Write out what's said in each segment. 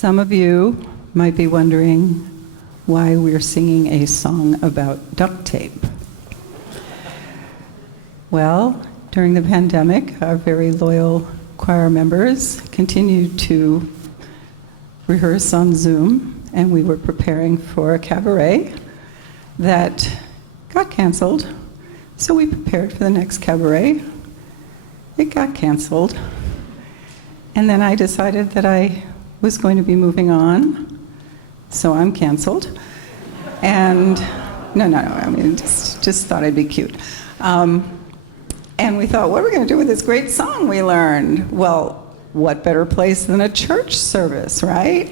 Some of you might be wondering why we're singing a song about duct tape. Well, during the pandemic, our very loyal choir members continued to rehearse on Zoom, and we were preparing for a cabaret that got canceled. So we prepared for the next cabaret. It got canceled. And then I decided that I was going to be moving on, so I'm canceled. And no, I mean, just thought I'd be cute. And we thought, what are we going to do with this great song we learned? Well, what better place than a church service, right?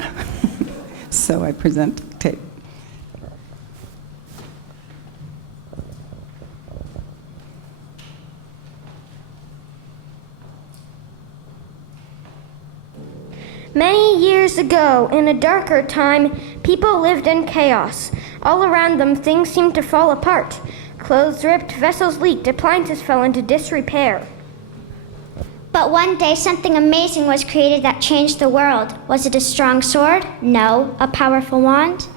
So I present tape. Many years ago, in a darker time, people lived in chaos. All around them, things seemed to fall apart. Clothes ripped, vessels leaked, appliances fell into disrepair. But one day, something amazing was created that changed the world. Was it a strong sword? No. A powerful wand?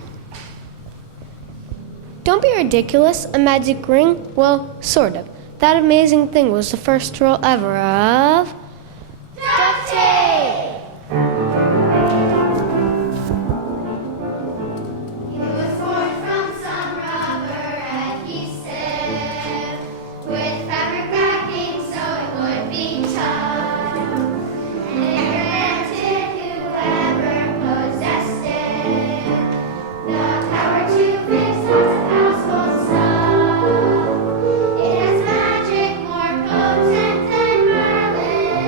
Don't be ridiculous. A magic ring? Well, sort of. That amazing thing was the first rule ever of... duct tape! It has magic more potent than Merlin.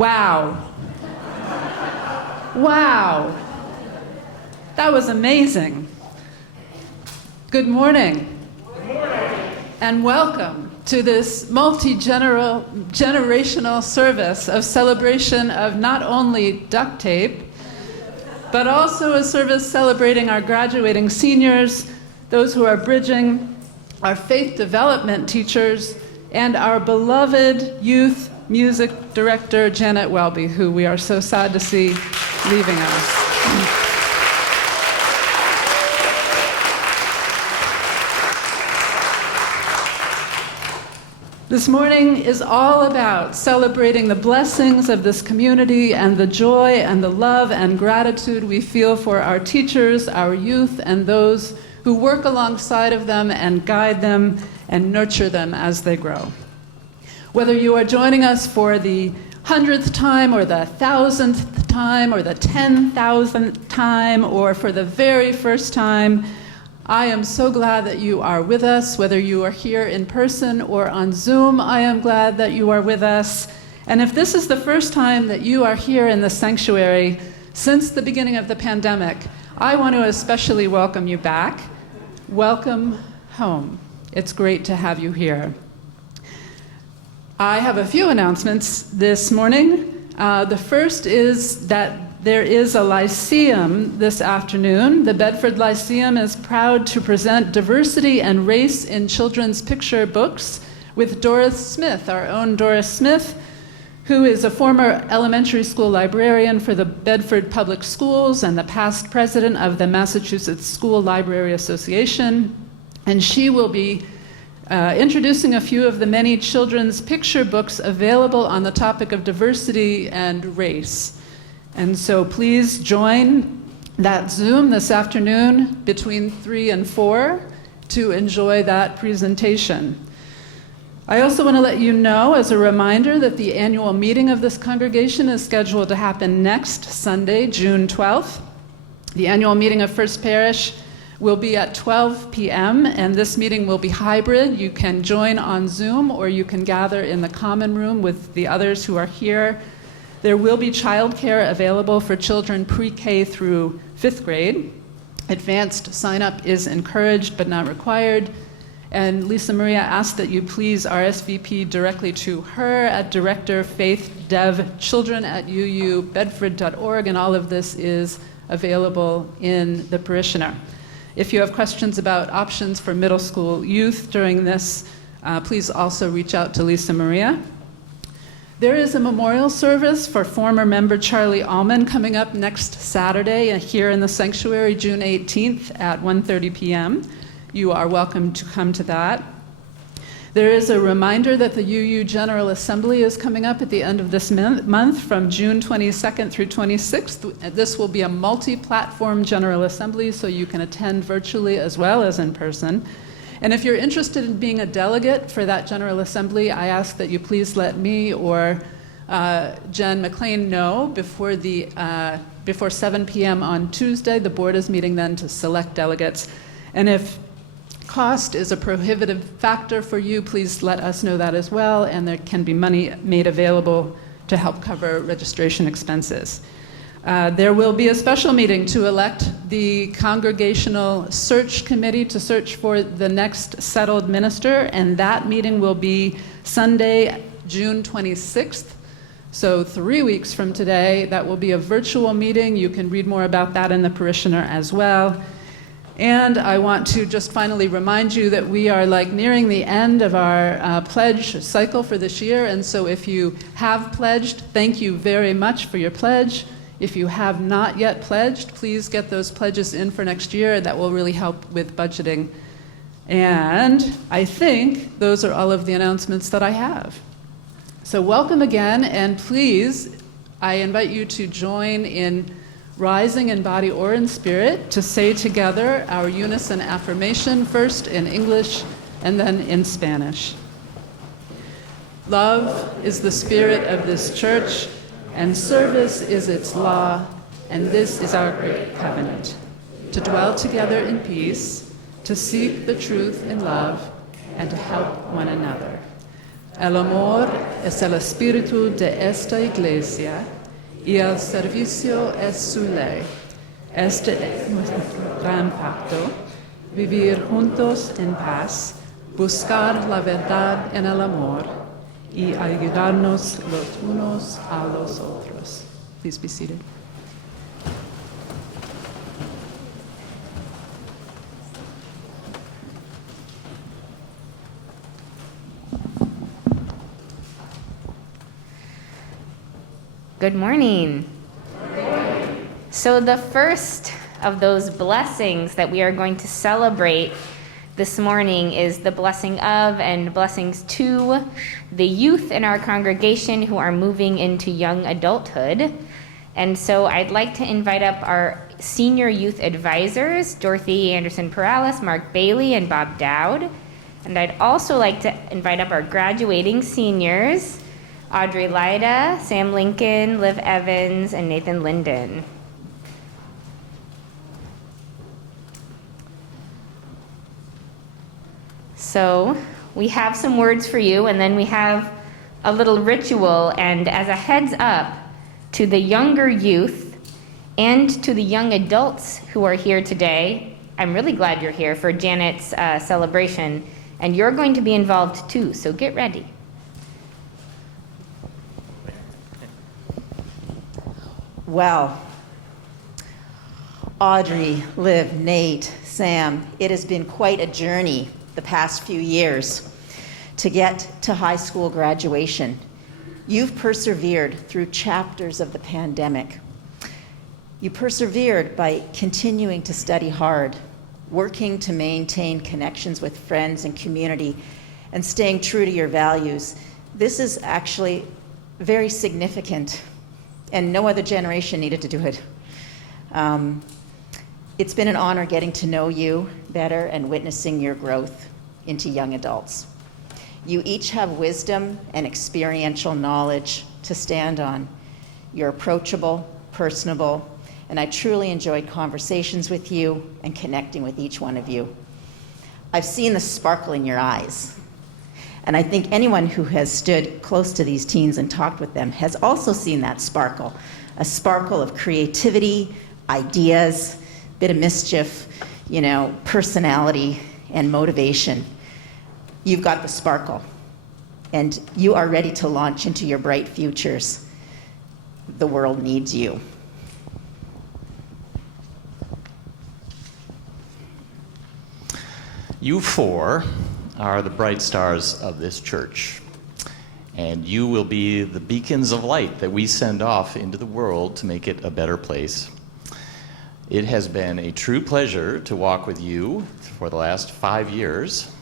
Wow. Wow. That was amazing. Good morning. Good morning. And welcome to this multi-generational service of celebration of not only duct tape, but also a service celebrating our graduating seniors, those who are bridging, our faith development teachers, and our beloved youth music director, Janet Welby, who we are so sad to see leaving us. This morning is all about celebrating the blessings of this community and the joy and the love and gratitude we feel for our teachers, our youth, and those who work alongside of them and guide them and nurture them as they grow. Whether you are joining us for the 100th time or the 1,000th time or the 10,000th time or for the very first time, I am so glad that you are with us. Whether you are here in person or on Zoom, I am glad that you are with us. And if this is the first time that you are here in the sanctuary since the beginning of the pandemic, I want to especially welcome you back. Welcome home. It's great to have you here. I have a few announcements this morning. The first is that there is a lyceum this afternoon. The Bedford Lyceum is proud to present Diversity and Race in Children's Picture Books with Doris Smith, our own Doris Smith, who is a former elementary school librarian for the Bedford Public Schools and the past president of the Massachusetts School Library Association. And she will be introducing a few of the many children's picture books available on the topic of diversity and race. And so please join that Zoom this afternoon between 3 and 4 to enjoy that presentation. I also want to let you know, as a reminder, that the annual meeting of this congregation is scheduled to happen next Sunday, June 12th. The annual meeting of First Parish will be at 12 p.m., and this meeting will be hybrid. You can join on Zoom, or you can gather in the common room with the others who are here. There will be childcare available for children pre-K through 5th grade. Advanced sign-up is encouraged but not required. And Lisa Maria asked that you please RSVP directly to her at Director Faith Dev Children at uubedford.org, and all of this is available in the parishioner. If you have questions about options for middle school youth during this, please also reach out to Lisa Maria. There is a memorial service for former member Charlie Allman coming up next Saturday here in the sanctuary, June 18th at 1:30 p.m. You are welcome to come to that. There is a reminder that the UU General Assembly is coming up at the end of this month from June 22nd through 26th. This will be a multi-platform General Assembly, so you can attend virtually as well as in person. And if you're interested in being a delegate for that General Assembly, I ask that you please let me or Jen McLean know before 7 p.m. on Tuesday. The board is meeting then to select delegates. And if cost is a prohibitive factor for you, please let us know that as well, and there can be money made available to help cover registration expenses. There will be a special meeting to elect the Congregational Search Committee to search for the next settled minister, and that meeting will be Sunday, June 26th. So 3 weeks from today, that will be a virtual meeting. You can read more about that in the parishioner as well. And I want to just finally remind you that we are nearing the end of our pledge cycle for this year, and so if you have pledged, thank you very much for your pledge. If you have not yet pledged, please get those pledges in for next year. That will really help with budgeting. And I think those are all of the announcements that I have. So welcome again, and please, I invite you to join in rising in body or in spirit to say together our unison affirmation, first in English and then in Spanish. Love is the spirit of this church, and service is its law, and this is our great covenant, to dwell together in peace, to seek the truth in love, and to help one another. El amor es el espíritu de esta iglesia y el servicio es su ley. Este es nuestro gran pacto, vivir juntos en paz, buscar la verdad en el amor y ayudarnos los unos a los otros. Please be seated. Good morning. So the first of those blessings that we are going to celebrate this morning is the blessing of and blessings to the youth in our congregation who are moving into young adulthood. And so I'd like to invite up our senior youth advisors, Dorothy Anderson-Perales, Mark Bailey, and Bob Dowd. And I'd also like to invite up our graduating seniors, Audrey Lyda, Sam Lincoln, Liv Evans, and Nathan Linden. So we have some words for you, and then we have a little ritual. And as a heads up to the younger youth and to the young adults who are here today, I'm really glad you're here for Janet's celebration, and you're going to be involved too, so get ready. Well, Audrey, Liv, Nate, Sam, it has been quite a journey the past few years to get to high school graduation. You've persevered through chapters of the pandemic. You persevered by continuing to study hard, working to maintain connections with friends and community, and staying true to your values. This is actually very significant, and no other generation needed to do it. It's been an honor getting to know you better and witnessing your growth into young adults. You each have wisdom and experiential knowledge to stand on. You're approachable, personable, and I truly enjoyed conversations with you and connecting with each one of you. I've seen the sparkle in your eyes. And I think anyone who has stood close to these teens and talked with them has also seen that sparkle, a sparkle of creativity, ideas, bit of mischief, personality, and motivation. You've got the sparkle, and you are ready to launch into your bright futures. The world needs you. You four are the bright stars of this church, and you will be the beacons of light that we send off into the world to make it a better place. It has been a true pleasure to walk with you for the last 5 years.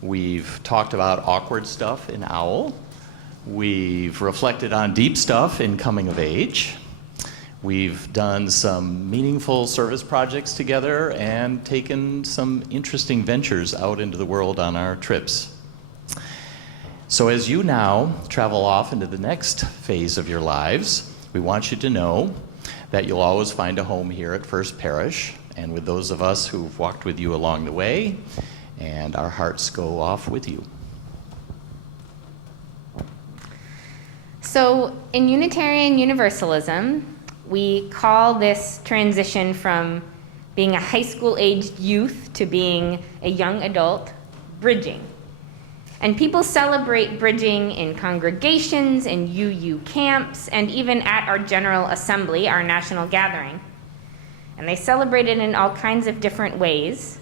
We've talked about awkward stuff in OWL. We've reflected on deep stuff in coming of age. We've done some meaningful service projects together and taken some interesting ventures out into the world on our trips. So as you now travel off into the next phase of your lives, we want you to know that you'll always find a home here at First Parish and with those of us who've walked with you along the way, and our hearts go off with you. So in Unitarian Universalism, we call this transition from being a high school-aged youth to being a young adult bridging. And people celebrate bridging in congregations, in UU camps, and even at our General Assembly, our national gathering. And they celebrate it in all kinds of different ways.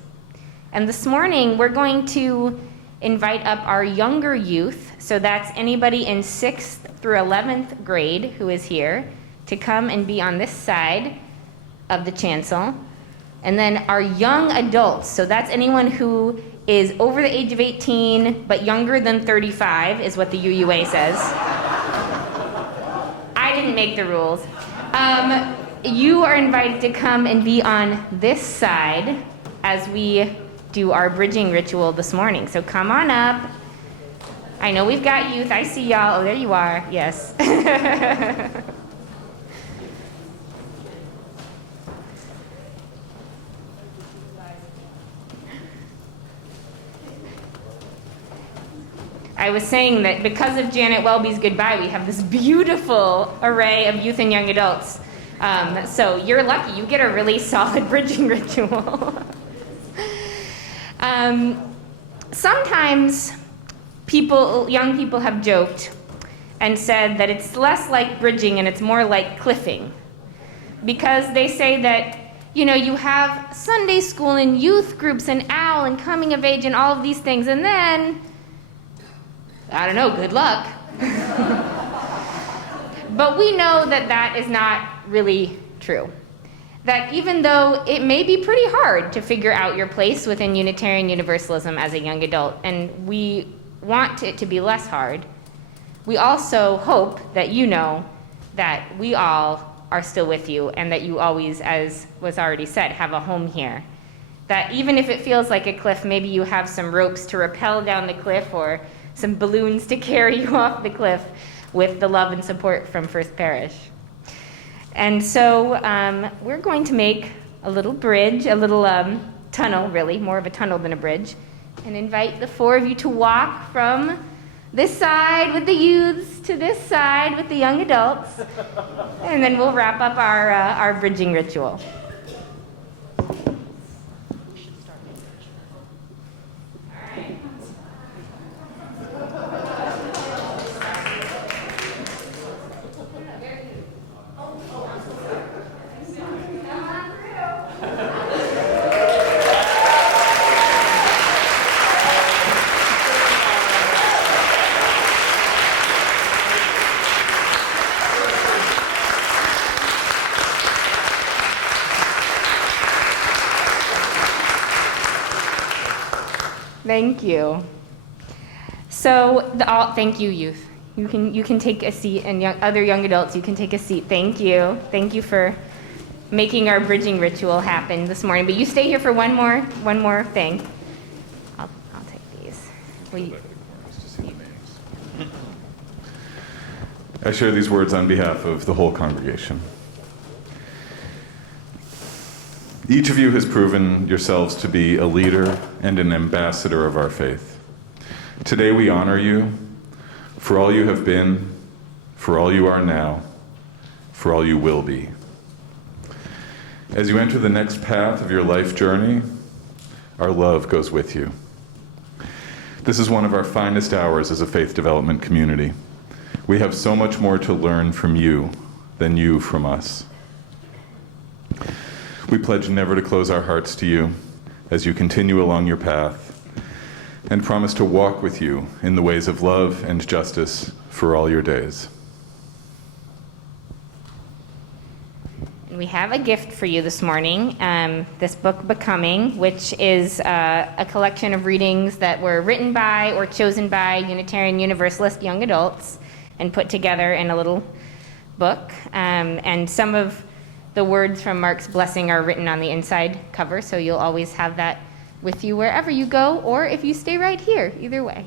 And this morning, we're going to invite up our younger youth, so that's anybody in 6th through 11th grade who is here, to come and be on this side of the chancel. And then our young adults, so that's anyone who is over the age of 18 but younger than 35 is what the UUA says. I didn't make the rules. You are invited to come and be on this side as we do our bridging ritual this morning. So come on up. I know we've got youth. I see y'all. Oh, there you are. Yes. I was saying that because of Janet Welby's goodbye, we have this beautiful array of youth and young adults. So you're lucky. You get a really solid bridging ritual. Sometimes young people have joked and said that it's less like bridging and it's more like cliffing. Because they say that, you have Sunday school and youth groups and OWL and coming of age and all of these things, and then, I don't know, good luck. But we know that that is not really true. That even though it may be pretty hard to figure out your place within Unitarian Universalism as a young adult, and we want it to be less hard, we also hope that you know that we all are still with you and that you always, as was already said, have a home here. That even if it feels like a cliff, maybe you have some ropes to rappel down the cliff or some balloons to carry you off the cliff with the love and support from First Parish. And so we're going to make a little bridge, a little tunnel, really, more of a tunnel than a bridge, and invite the four of you to walk from this side with the youths to this side with the young adults, and then we'll wrap up our bridging ritual. Thank you. So, thank you, youth. You can take a seat, and other young adults, you can take a seat. Thank you. Thank you for making our bridging ritual happen this morning. But you stay here for one more thing. I'll take these. I share these words on behalf of the whole congregation. Each of you has proven yourselves to be a leader and an ambassador of our faith. Today we honor you for all you have been, for all you are now, for all you will be. As you enter the next path of your life journey, our love goes with you. This is one of our finest hours as a faith development community. We have so much more to learn from you than you from us. We pledge never to close our hearts to you as you continue along your path, and promise to walk with you in the ways of love and justice for all your days. We have a gift for you this morning, this book, Becoming, which is a collection of readings that were written by or chosen by Unitarian Universalist young adults and put together in a little book. And some of the words from Mark's blessing are written on the inside cover, so you'll always have that with you wherever you go, or if you stay right here, either way.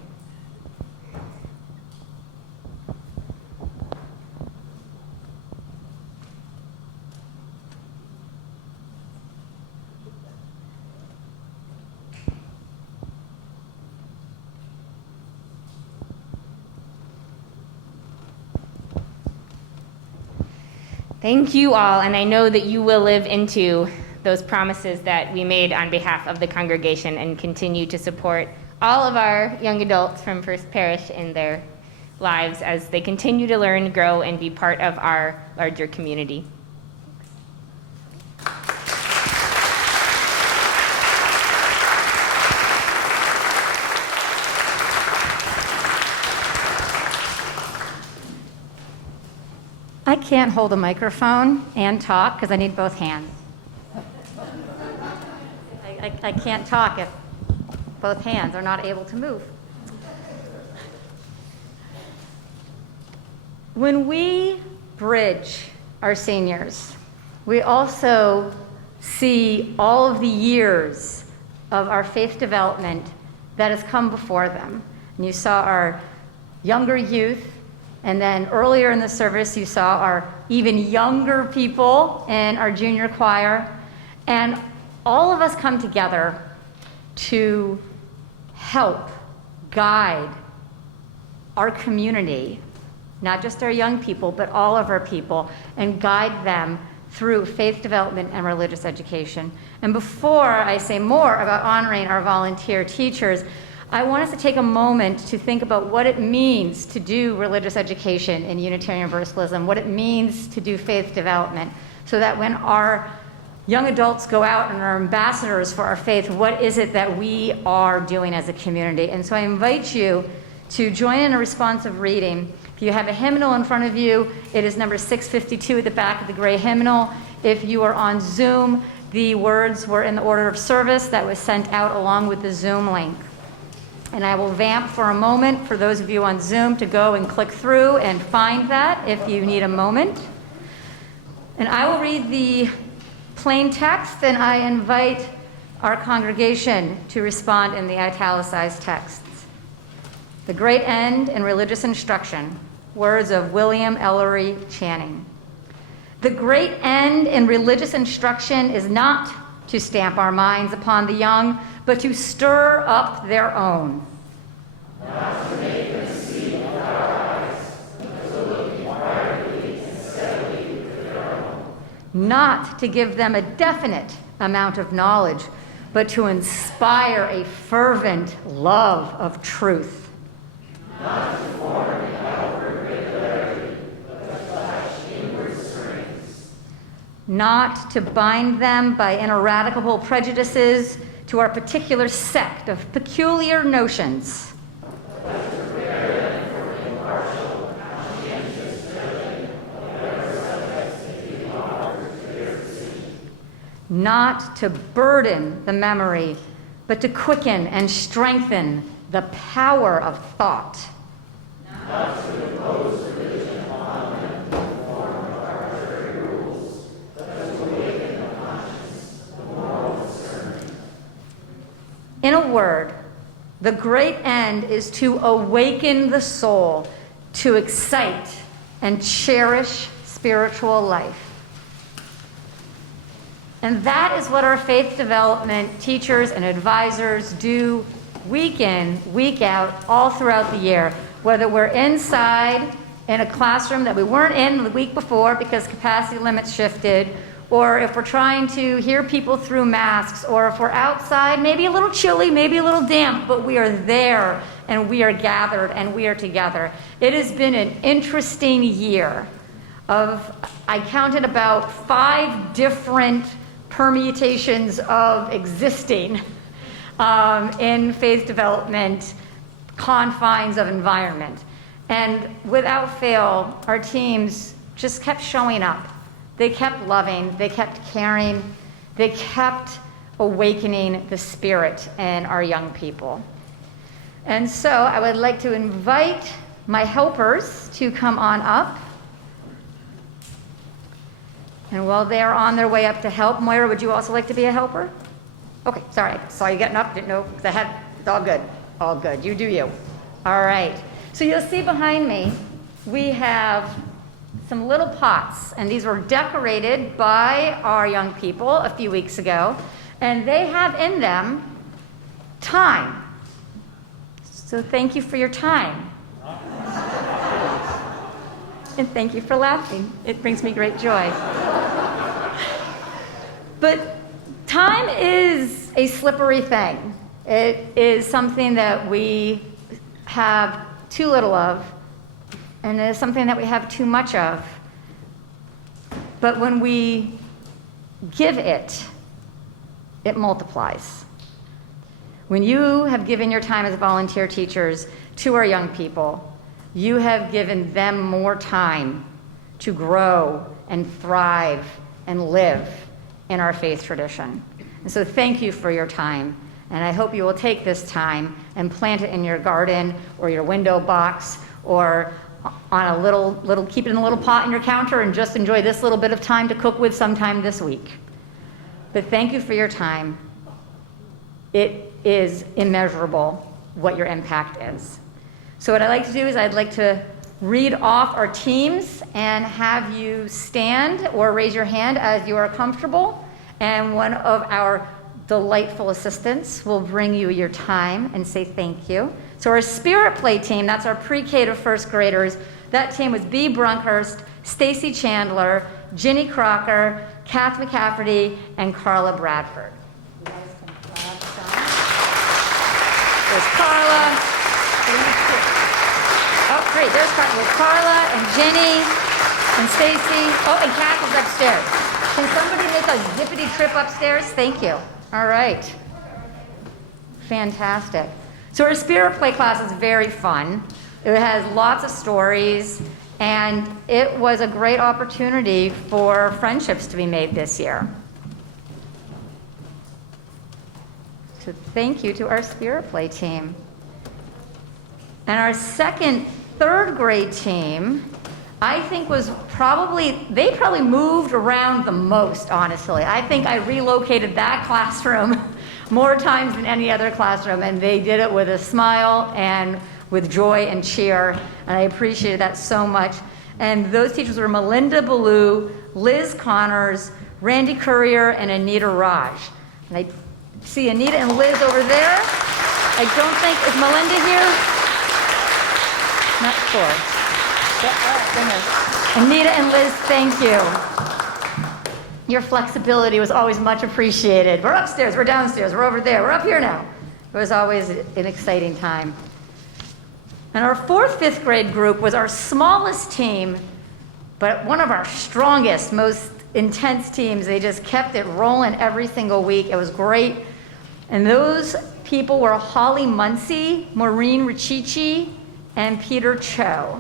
Thank you all, and I know that you will live into those promises that we made on behalf of the congregation and continue to support all of our young adults from First Parish in their lives as they continue to learn, grow, and be part of our larger community. I can't hold a microphone and talk because I need both hands. I can't talk if both hands are not able to move. When we bridge our seniors, we also see all of the years of our faith development that has come before them. And you saw our younger youth, and then earlier in the service, you saw our even younger people in our junior choir. And all of us come together to help guide our community, not just our young people, but all of our people, and guide them through faith development and religious education. And before I say more about honoring our volunteer teachers, I want us to take a moment to think about what it means to do religious education in Unitarian Universalism, what it means to do faith development, so that when our young adults go out and are ambassadors for our faith, what is it that we are doing as a community? And so I invite you to join in a responsive reading. If you have a hymnal in front of you, it is number 652 at the back of the gray hymnal. If you are on Zoom, the words were in the order of service that was sent out along with the Zoom link. And I will vamp for a moment for those of you on Zoom to go and click through and find that if you need a moment. And I will read the plain text, and I invite our congregation to respond in the italicized texts. The Great End in Religious Instruction, words of William Ellery Channing. The great end in religious instruction is not to stamp our minds upon the young, but to stir up their own. Not to make them see with our eyes, but to look quietly and steadily with their own. Not to give them a definite amount of knowledge, but to inspire a fervent love of truth. Not to form an outward regularity, but to flash inward strengths. Not to bind them by ineradicable prejudices to our particular sect of peculiar notions. But to prepare them for impartial, conscientious judging of whatever subjects may be offered to their decision. Not to burden the memory, but to quicken and strengthen the power of thought. Not to impose religion upon them in the form of arbitrary rules, but to awaken the conscience, the moral discernment. In a word, the great end is to awaken the soul to excite and cherish spiritual life. And that is what our faith development teachers and advisors do week in, week out, all throughout the year. Whether we're inside in a classroom that we weren't in the week before because capacity limits shifted, or if we're trying to hear people through masks, or if we're outside, maybe a little chilly, maybe a little damp, but we are there and we are gathered and we are together. It has been an interesting year I counted about 5 different permutations of existing in faith development confines of environment. And without fail, our teams just kept showing up. They kept loving, they kept caring, they kept awakening the spirit in our young people. And so I would like to invite my helpers to come on up. And while they're on their way up to help, Moira, would you also like to be a helper? Okay, sorry, I saw you getting up, didn't know, because I had, it's all good, all good, you do you. All right, so you'll see behind me, we have some little pots, and these were decorated by our young people a few weeks ago, and they have in them time. So thank you for your time. And thank you for laughing. It brings me great joy. But time is a slippery thing. It is something that we have too little of, and it is something that we have too much of. But when we give it, it multiplies. When you have given your time as volunteer teachers to our young people, you have given them more time to grow and thrive and live in our faith tradition. And so thank you for your time. And I hope you will take this time and plant it in your garden or your window box or on a little, keep it in a little pot in your counter and just enjoy this little bit of time to cook with sometime this week. But thank you for your time. It is immeasurable what your impact is. So what I'd like to do is I'd like to read off our teams and have you stand or raise your hand as you are comfortable. And one of our delightful assistants will bring you your time and say thank you. So our Spirit Play team, that's our pre-K to first graders, that team was Bea Brunkhurst, Stacy Chandler, Ginny Crocker, Kath McCafferty, and Carla Bradford. You guys can clap some. There's Carla. Oh, great, there's Carla and Ginny and Stacy. Oh, and Kath is upstairs. Can somebody make a zippity trip upstairs? Thank you. All right. Fantastic. So our Spirit Play class is very fun. It has lots of stories, and it was a great opportunity for friendships to be made this year. So thank you to our Spirit Play team. And our second, third grade team, I think they probably moved around the most, honestly. I think I relocated that classroom more times than any other classroom, and they did it with a smile and with joy and cheer, and I appreciated that so much. And those teachers were Melinda Ballou, Liz Connors, Randy Courier, and Anita Raj. And I see Anita and Liz over there. I don't think, is Melinda here? Not sure. Anita and Liz, thank you. Your flexibility was always much appreciated. We're upstairs, we're downstairs, we're over there, we're up here now. It was always an exciting time. And our fourth, fifth grade group was our smallest team, but one of our strongest, most intense teams. They just kept it rolling every single week. It was great. And those people were Holly Muncie, Maureen Richichi, and Peter Cho.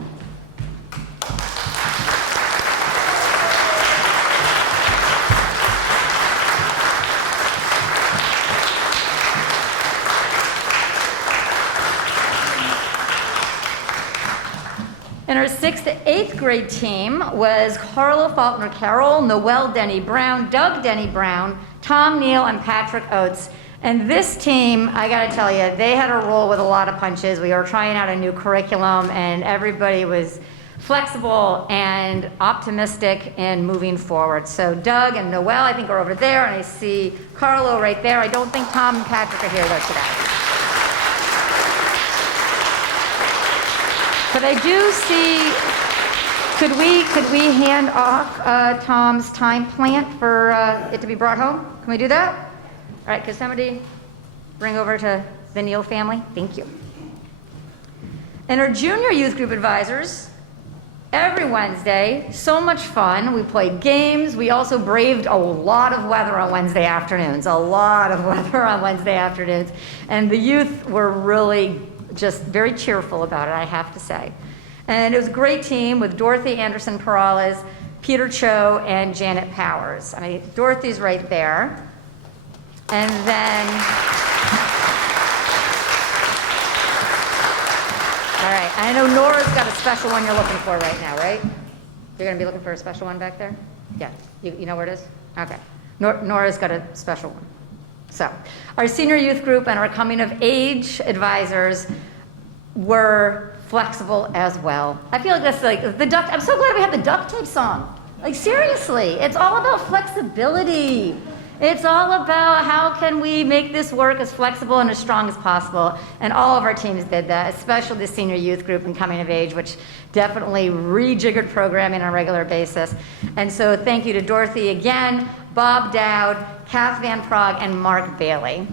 And our 6th to 8th grade team was Carlo Faulkner Carroll, Noel Denny Brown, Doug Denny Brown, Tom Neal, and Patrick Oates. And this team, I gotta tell you, they had a roll with a lot of punches. We were trying out a new curriculum, and everybody was flexible and optimistic in moving forward. So Doug and Noel, I think, are over there, and I see Carlo right there. I don't think Tom and Patrick are here though today. But I do see, could we hand off Tom's time plant for it to be brought home? Can we do that? All right, could somebody bring over to the Neal family? Thank you. And our junior youth group advisors, every Wednesday, so much fun. We played games. We also braved a lot of weather on Wednesday afternoons, And the youth were really just very cheerful about it, I have to say. And it was a great team with Dorothy Anderson Perales, Peter Cho, and Janet Powers. I mean, Dorothy's right there. And then, all right, I know Nora's got a special one you're looking for right now, right? You're gonna be looking for a special one back there? Yeah, you know where it is? Okay, Nora's got a special one. So, our senior youth group and our coming of age advisors were flexible as well. I feel like that's like the duct, I'm so glad we have the duct tape song. Like seriously, it's all about flexibility. It's all about how can we make this work as flexible and as strong as possible. And all of our teams did that, especially the senior youth group and coming of age, which definitely rejiggered programming on a regular basis. And so thank you to Dorothy again, Bob Dowd, Kath Van Prague, and Mark Bailey.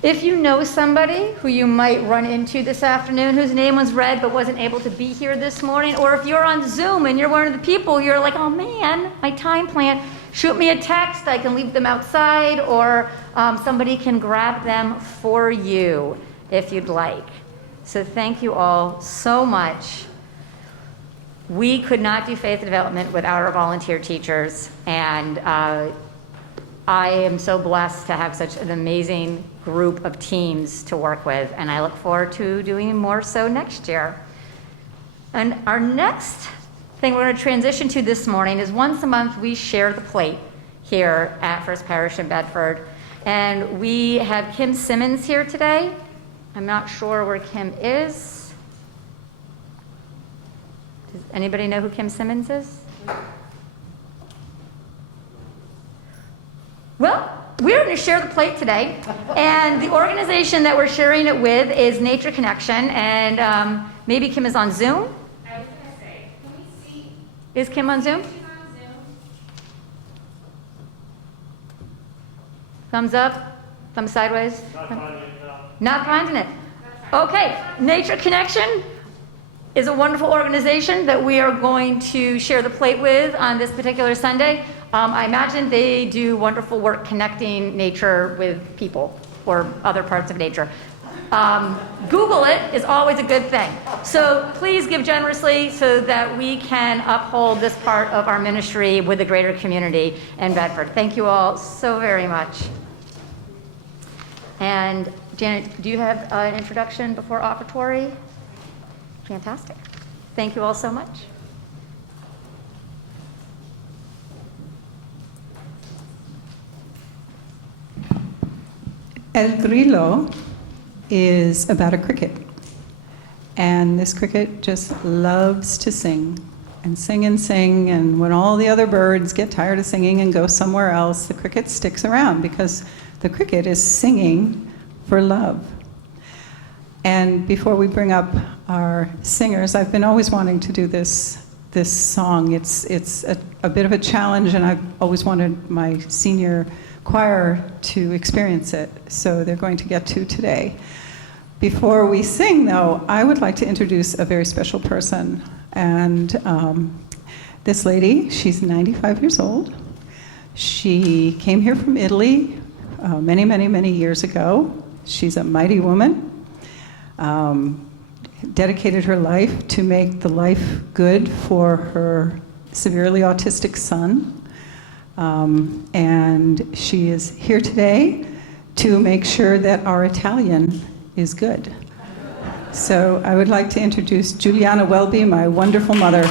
If you know somebody who you might run into this afternoon whose name was read but wasn't able to be here this morning, or if you're on Zoom and you're one of the people, you're like, oh man, my time plant, shoot me a text, I can leave them outside, or somebody can grab them for you if you'd like. So thank you all so much. We could not do faith development without our volunteer teachers, and I am so blessed to have such an amazing group of teams to work with, and I look forward to doing more so next year. And our next thing we're going to transition to this morning is once a month we share the plate here at First Parish in Bedford. And we have Kim Simmons here today. I'm not sure where Kim is. Does anybody know who Kim Simmons is? Well, we're going to share the plate today, and the organization that we're sharing it with is Nature Connection, and maybe Kim is on Zoom? I was going to say, can we see? Is Kim on Zoom? She's on Zoom. Thumbs up? Thumbs sideways? Not finding it, no. Not finding it. Okay, Nature Connection is a wonderful organization that we are going to share the plate with on this particular Sunday. I imagine they do wonderful work connecting nature with people or other parts of nature. Google it is always a good thing. So please give generously so that we can uphold this part of our ministry with the greater community in Bedford. Thank you all so very much. And Janet, do you have an introduction before offertory? Fantastic. Thank you all so much. El Grillo is about a cricket. And this cricket just loves to sing and sing and sing. And when all the other birds get tired of singing and go somewhere else, the cricket sticks around because the cricket is singing for love. And before we bring up our singers, I've been always wanting to do this song. It's a bit of a challenge, and I've always wanted my senior choir to experience it, so they're going to get to today. Before we sing, though, I would like to introduce a very special person. And this lady, she's 95 years old. She came here from Italy many, many, many years ago. She's a mighty woman. Dedicated her life to make the life good for her severely autistic son. And she is here today to make sure that our Italian is good. So I would like to introduce Juliana Welby, my wonderful mother.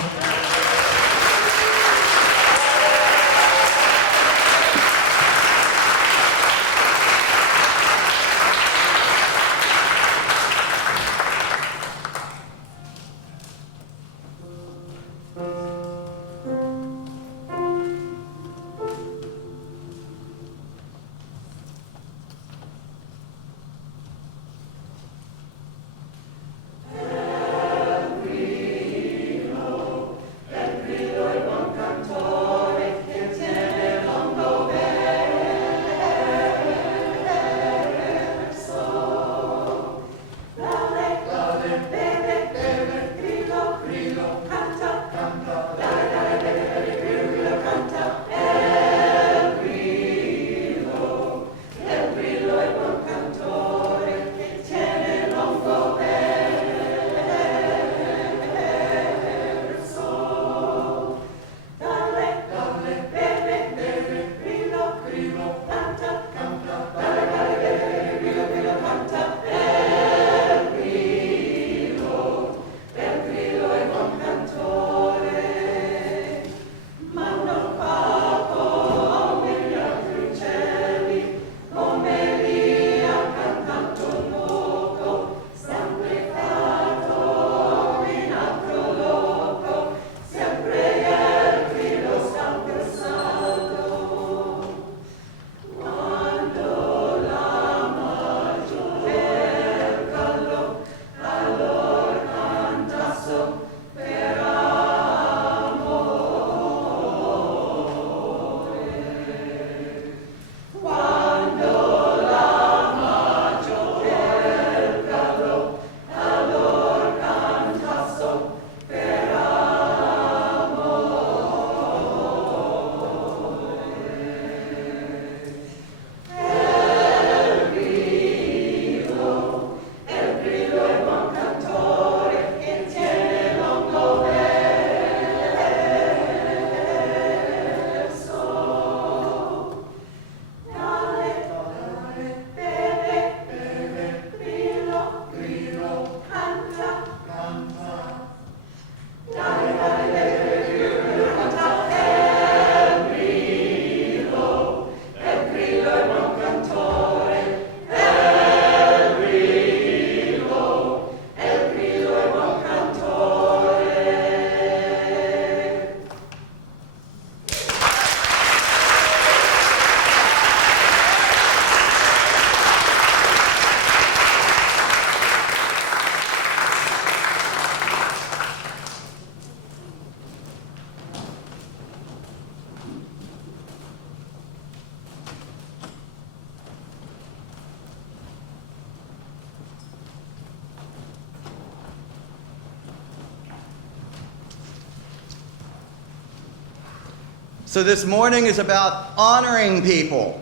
So this morning is about honoring people.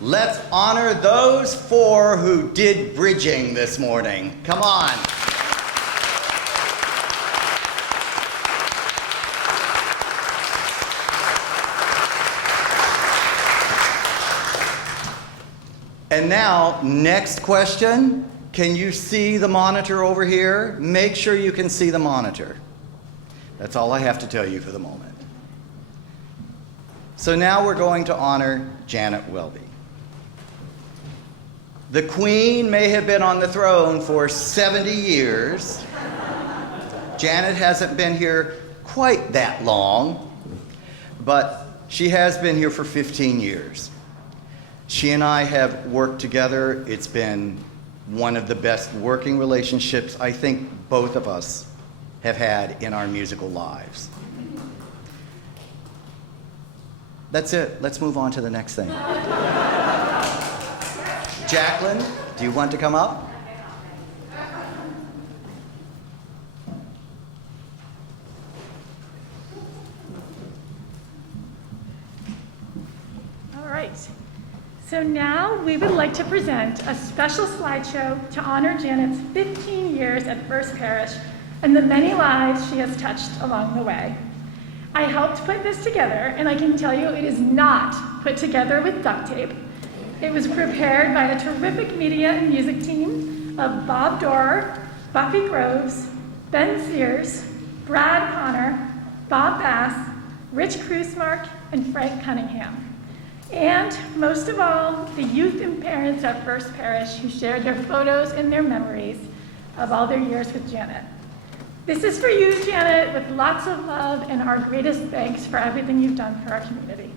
Let's honor those 4 who did bridging this morning. Come on. And now, next question. Can you see the monitor over here? Make sure you can see the monitor. That's all I have to tell you for the moment. So now we're going to honor Janet Welby. The Queen may have been on the throne for 70 years. Janet hasn't been here quite that long, but she has been here for 15 years. She and I have worked together. It's been one of the best working relationships I think both of us have had in our musical lives. That's it. Let's move on to the next thing. Jacqueline, do you want to come up? All right. So now we would like to present a special slideshow to honor Janet's 15 years at First Parish and the many lives she has touched along the way. I helped put this together, and I can tell you it is not put together with duct tape. It was prepared by a terrific media and music team of Bob Dorer, Buffy Groves, Ben Sears, Brad Connor, Bob Bass, Rich Krusmark, and Frank Cunningham. And most of all, the youth and parents at First Parish who shared their photos and their memories of all their years with Janet. This is for you, Janet, with lots of love and our greatest thanks for everything you've done for our community.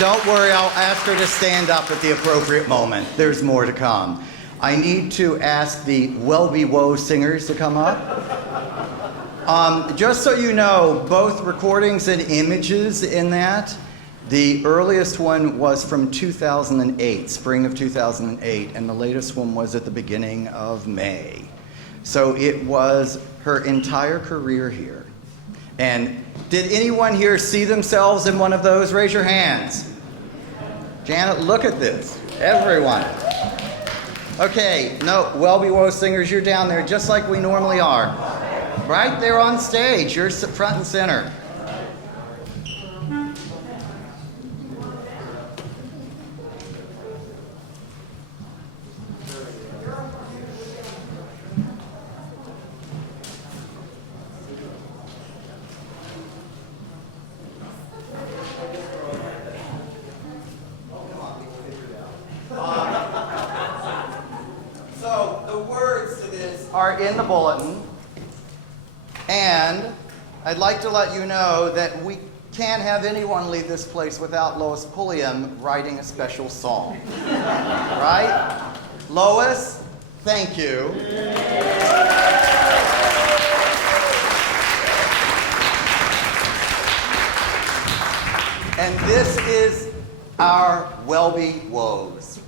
Don't worry, I'll ask her to stand up at the appropriate moment. There's more to come. I need to ask the Welby Woe singers to come up. Just so you know, both recordings and images in that, the earliest one was from 2008, spring of 2008, and the latest one was at the beginning of May. So it was her entire career here. And did anyone here see themselves in one of those? Raise your hands. Janet, look at this. Everyone. Okay, no, Welby Woe singers, you're down there just like we normally are. Right there on stage. You're front and center. So the words to this are in the bulletin, and I'd like to let you know that we can't have anyone leave this place without Lois Pulliam writing a special song. Right? Lois, thank you. And this is our Welby Woes.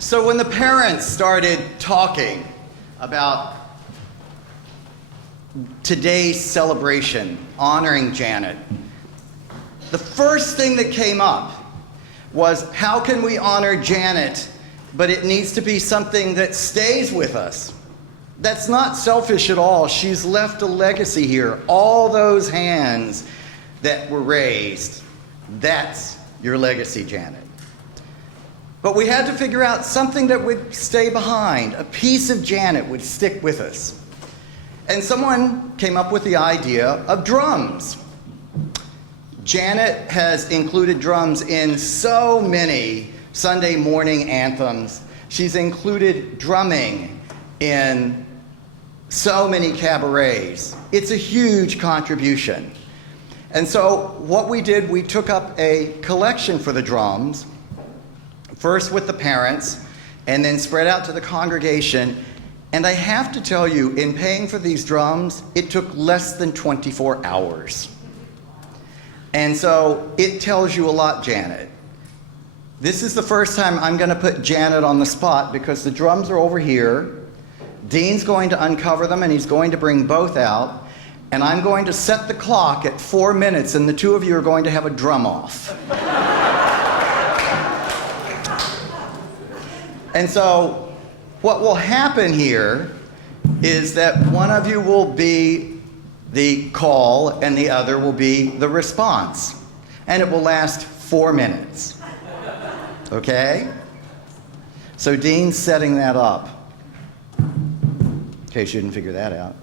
So when the parents started talking about today's celebration, honoring Janet, the first thing that came up was, how can we honor Janet, but it needs to be something that stays with us? That's not selfish at all. She's left a legacy here. All those hands that were raised, that's your legacy, Janet. But we had to figure out something that would stay behind. A piece of Janet would stick with us. And someone came up with the idea of drums. Janet has included drums in so many Sunday morning anthems. She's included drumming in so many cabarets. It's a huge contribution. And so what we did, we took up a collection for the drums, first with the parents, and then spread out to the congregation. And I have to tell you, in paying for these drums, it took less than 24 hours. And so it tells you a lot, Janet. This is the first time I'm going to put Janet on the spot because the drums are over here. Dean's going to uncover them and he's going to bring both out. And I'm going to set the clock at 4 minutes and the two of you are going to have a drum off. And so what will happen here is that one of you will be the call and the other will be the response. And it will last 4 minutes. Okay? So Dean's setting that up. In case you didn't figure that out.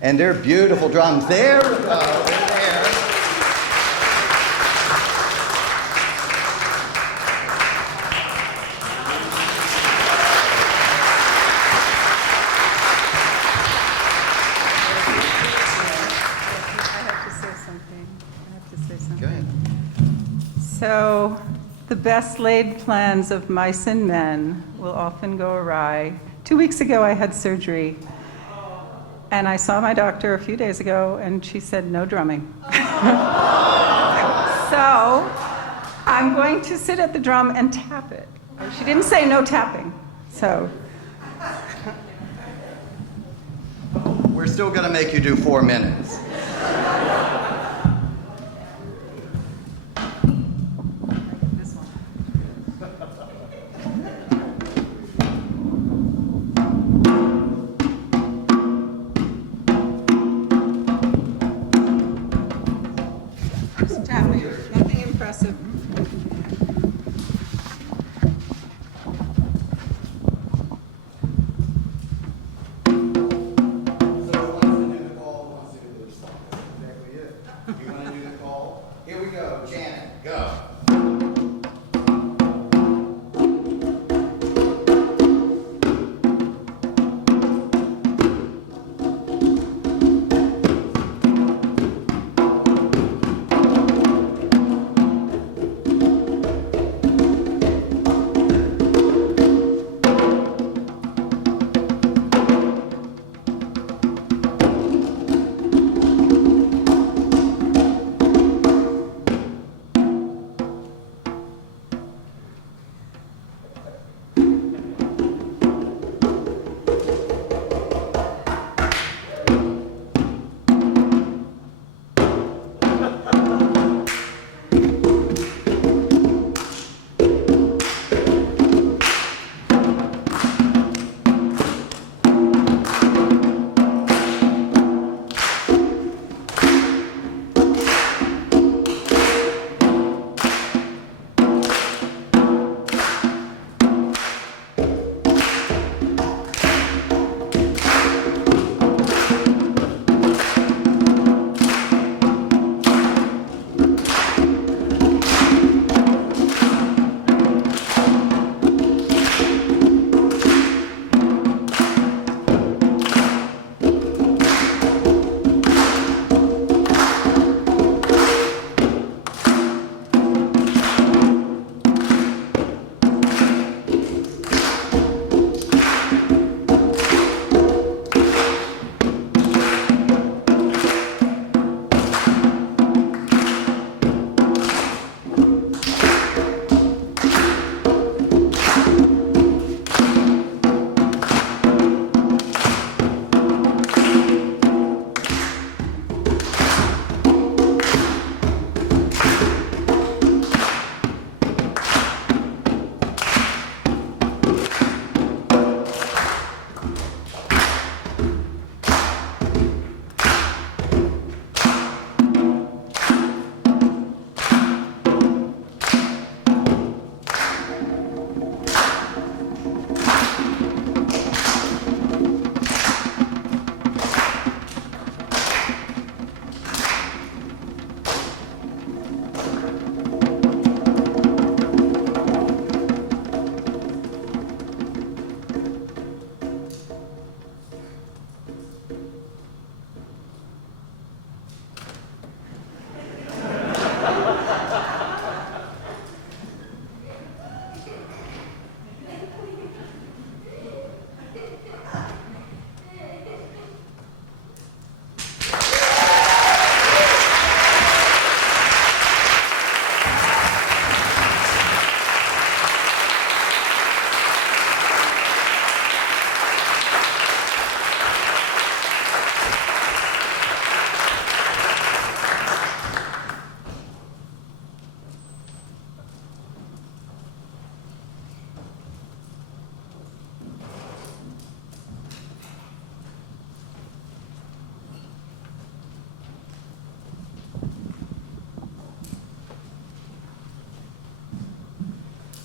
And they're beautiful drums. There we go. There. Go ahead. So, the best laid plans of mice and men will often go awry. 2 weeks ago, I had surgery, and I saw my doctor a few days ago, and she said no drumming. So, I'm going to sit at the drum and tap it. She didn't say no tapping, so. We're still going to make you do 4 minutes. Just tapping, nothing impressive. Exactly it.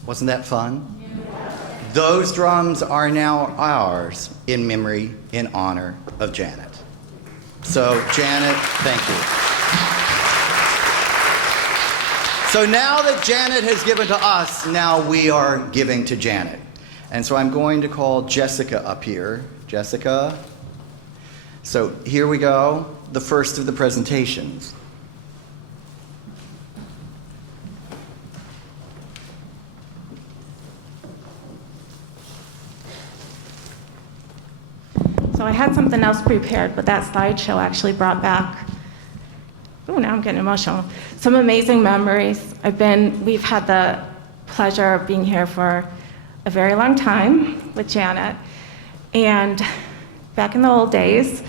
Wasn't that fun? Those drums are now ours in memory, in honor of Janet. So, Janet, thank you. So now that Janet has given to us, now we are giving to Janet. And so I'm going to call Jessica up here. Jessica. So here we go, the first of the presentations. So I had something else prepared, but that slideshow actually brought back, oh, now I'm getting emotional, some amazing memories. We've had the pleasure of being here for a very long time with Janet. And back in the old days,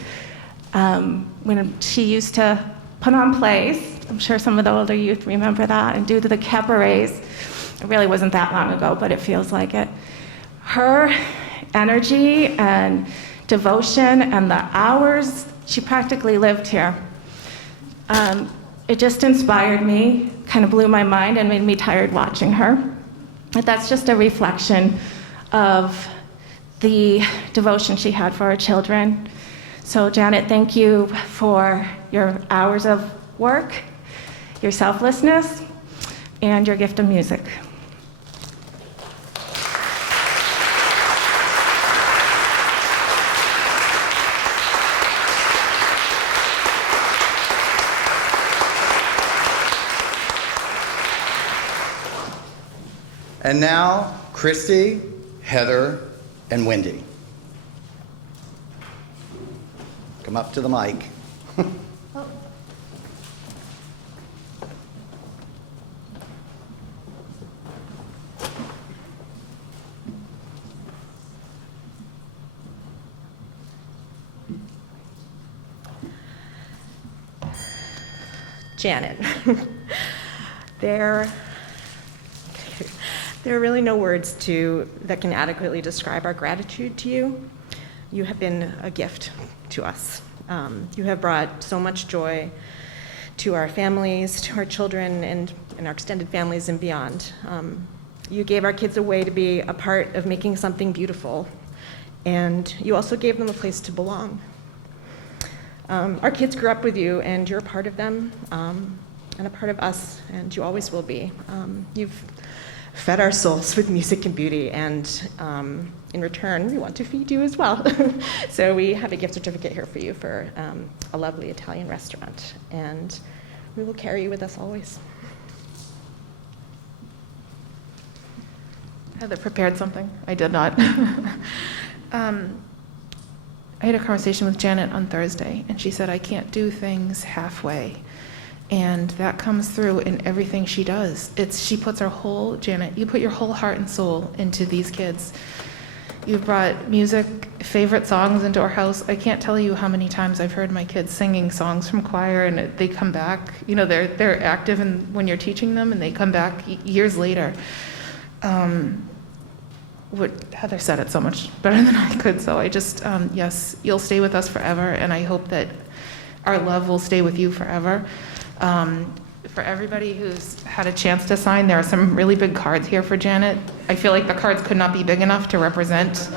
when she used to put on plays, I'm sure some of the older youth remember that, and do the cabarets. It really wasn't that long ago, but it feels like it. Her energy and devotion and the hours she practically lived here. It just inspired me, kind of blew my mind and made me tired watching her. But that's just a reflection of the devotion she had for her children. So Janet, thank you for your hours of work, your selflessness, and your gift of music. And now, Christy, Heather, and Wendy. Come up to the mic. Janet, there are really no words that can adequately describe our gratitude to you. You have been a gift to us. You have brought so much joy to our families, to our children, and our extended families and beyond. You gave our kids a way to be a part of making something beautiful, and you also gave them a place to belong. Our kids grew up with you, and you're a part of them, and a part of us, and you always will be. You've fed our souls with music and beauty, and in return, we want to feed you as well. So we have a gift certificate here for you for a lovely Italian restaurant, and we will carry you with us always. Heather prepared something. I did not. I had a conversation with Janet on Thursday, and she said, I can't do things halfway. And that comes through in everything she does. She puts her whole, Janet, you put your whole heart and soul into these kids. You've brought music, favorite songs into our house. I can't tell you how many times I've heard my kids singing songs from choir, and they come back. You know, they're active when you're teaching them, and they come back years later. Heather said it so much better than I could, so I just, yes, you'll stay with us forever, and I hope that our love will stay with you forever. For everybody who's had a chance to sign, there are some really big cards here for Janet. I feel like the cards could not be big enough to represent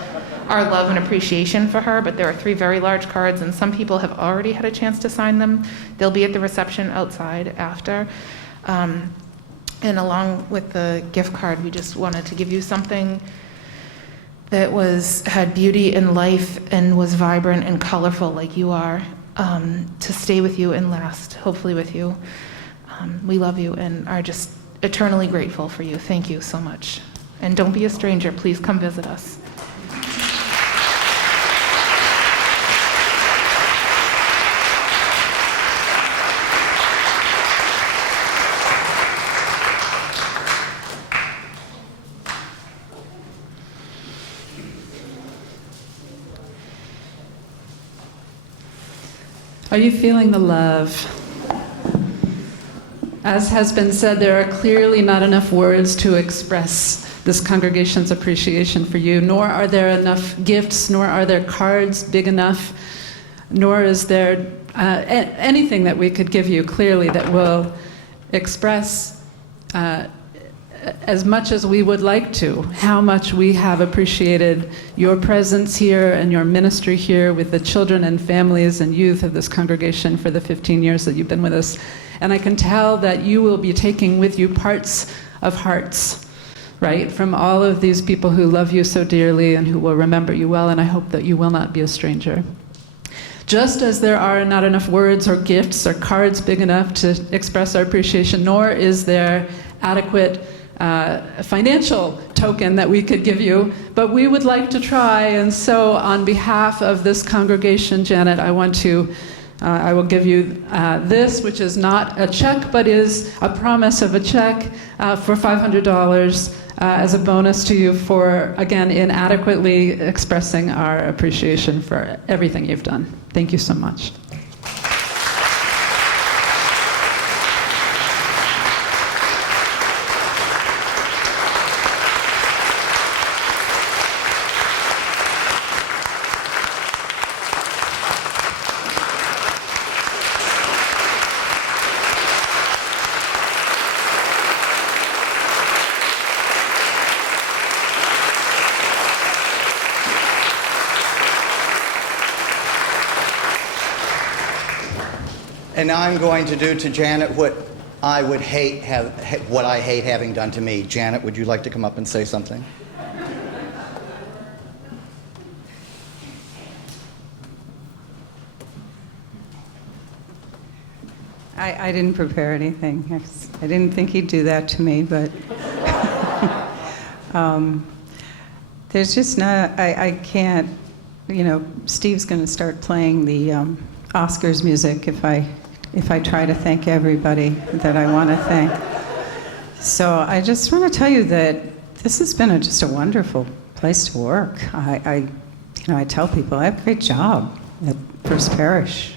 our love and appreciation for her, but there are 3 very large cards, and some people have already had a chance to sign them. They'll be at the reception outside after. And along with the gift card, we just wanted to give you something that had beauty and life and was vibrant and colorful like you are, to stay with you and last, hopefully with you. We love you and are just eternally grateful for you. Thank you so much. And don't be a stranger. Please come visit us. Are you feeling the love? As has been said, there are clearly not enough words to express this congregation's appreciation for you, nor are there enough gifts, nor are there cards big enough, nor is there anything that we could give you clearly that will express as much as we would like to, how much we have appreciated your presence here and your ministry here with the children and families and youth of this congregation for the 15 years that you've been with us. And I can tell that you will be taking with you parts of hearts, right, from all of these people who love you so dearly and who will remember you well, and I hope that you will not be a stranger. Just as there are not enough words or gifts or cards big enough to express our appreciation, nor is there adequate financial token that we could give you, but we would like to try. And so on behalf of this congregation, Janet, I will give you this, which is not a check, but is a promise of a check for $500 as a bonus to you for, again, inadequately expressing our appreciation for everything you've done. Thank you so much. And now I'm going to do to Janet what I hate having done to me. Janet, would you like to come up and say something? I didn't prepare anything. I didn't think he'd do that to me, but there's just not, I can't, Steve's going to start playing the Oscars music if I try to thank everybody that I want to thank. So I just want to tell you that this has been just a wonderful place to work. I tell people I have a great job at First Parish.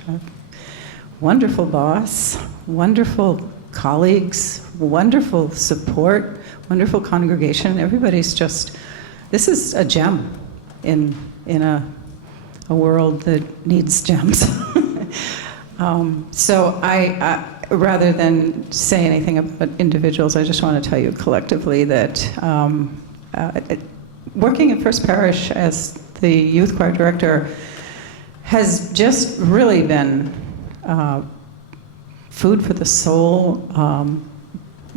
Wonderful boss, wonderful colleagues, wonderful support, wonderful congregation. Everybody's this is a gem in a world that needs gems. So I rather than say anything about individuals, I just want to tell you collectively that working at First Parish as the youth choir director has just really been food for the soul.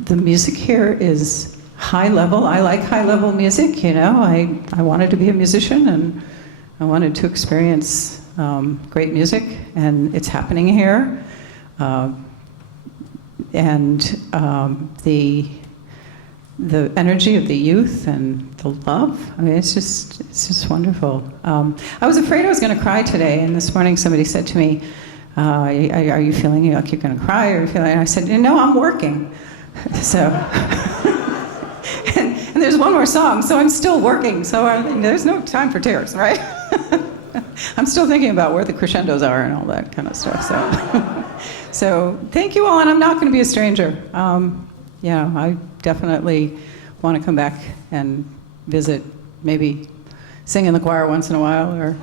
The music here is high level. I like high level music, I wanted to be a musician and I wanted to experience great music, and it's happening here. And the energy of the youth and the love, it's just wonderful. I was afraid I was going to cry today, and this morning somebody said to me, are you feeling like you're going to cry? And I said, no, I'm working. So, and there's one more song, so I'm still working. So there's no time for tears, right? I'm still thinking about where the crescendos are and all that kind of stuff. So thank you all, and I'm not going to be a stranger. I definitely want to come back and visit, maybe sing in the choir once in a while, or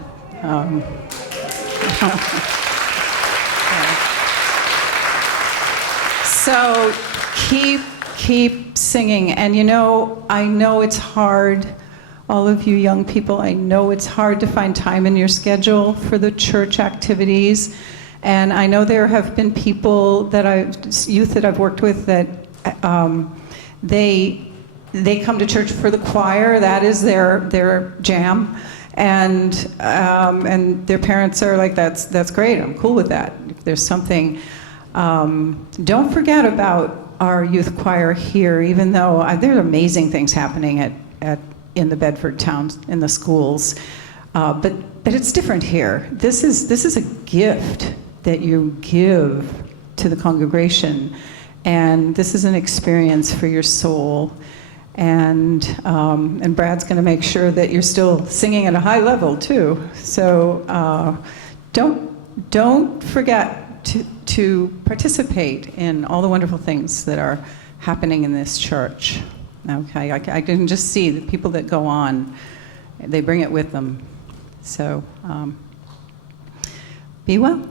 so keep singing. And I know it's hard. All of you young people, I know it's hard to find time in your schedule for the church activities. And I know there have been people youth that I've worked with that they come to church for the choir. That is their jam. And their parents are like, that's great, I'm cool with that. If there's something, don't forget about our youth choir here, even though there are amazing things happening in the Bedford town, in the schools, but it's different here. This is a gift that you give to the congregation, and this is an experience for your soul. And Brad's going to make sure that you're still singing at a high level too. So don't forget to participate in all the wonderful things that are happening in this church. Okay, I can just see the people that go on, they bring it with them. So be well.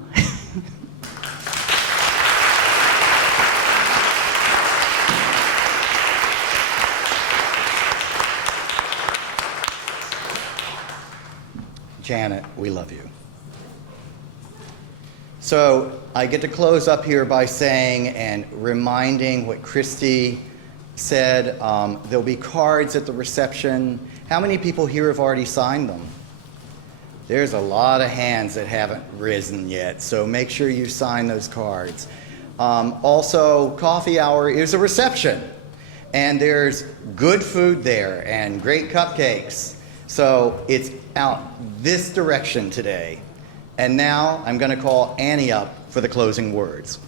Janet, we love you. So I get to close up here by saying and reminding what Christy said. There'll be cards at the reception. How many people here have already signed them? There's a lot of hands that haven't risen yet, so make sure you sign those cards. Also, coffee hour is a reception, and there's good food there and great cupcakes. So it's out this direction today. And now I'm going to call Annie up for the closing words.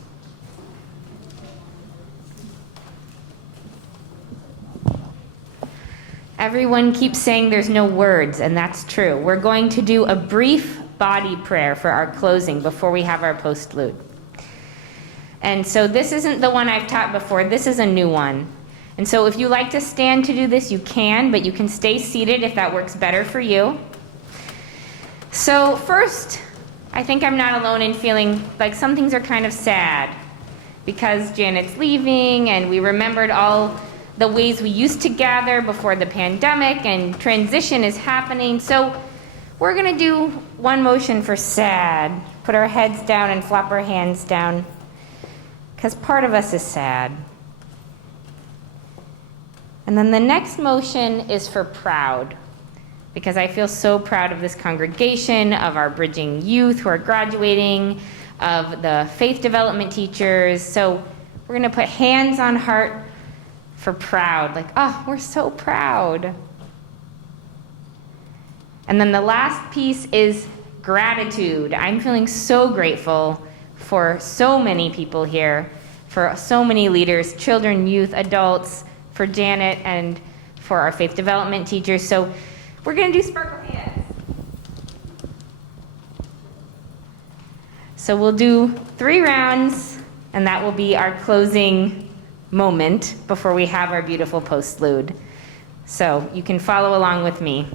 Everyone keeps saying there's no words, and that's true. We're going to do a brief body prayer for our closing before we have our postlude. And so this isn't the one I've taught before. This is a new one. And so if you like to stand to do this, you can, but you can stay seated if that works better for you. So first, I think I'm not alone in feeling like some things are kind of sad because Janet's leaving and we remembered all the ways we used to gather before the pandemic and transition is happening. So we're going to do one motion for sad. Put our heads down and flop our hands down because part of us is sad. And then the next motion is for proud, because I feel so proud of this congregation, of our bridging youth who are graduating, of the faith development teachers. So we're going to put hands on heart for proud, like, oh, we're so proud. And then the last piece is gratitude. I'm feeling so grateful for so many people here, for so many leaders, children, youth, adults, for Janet and for our faith development teachers. So we're going to do sparkle hands. So we'll do 3 rounds, and that will be our closing moment before we have our beautiful postlude. So you can follow along with me.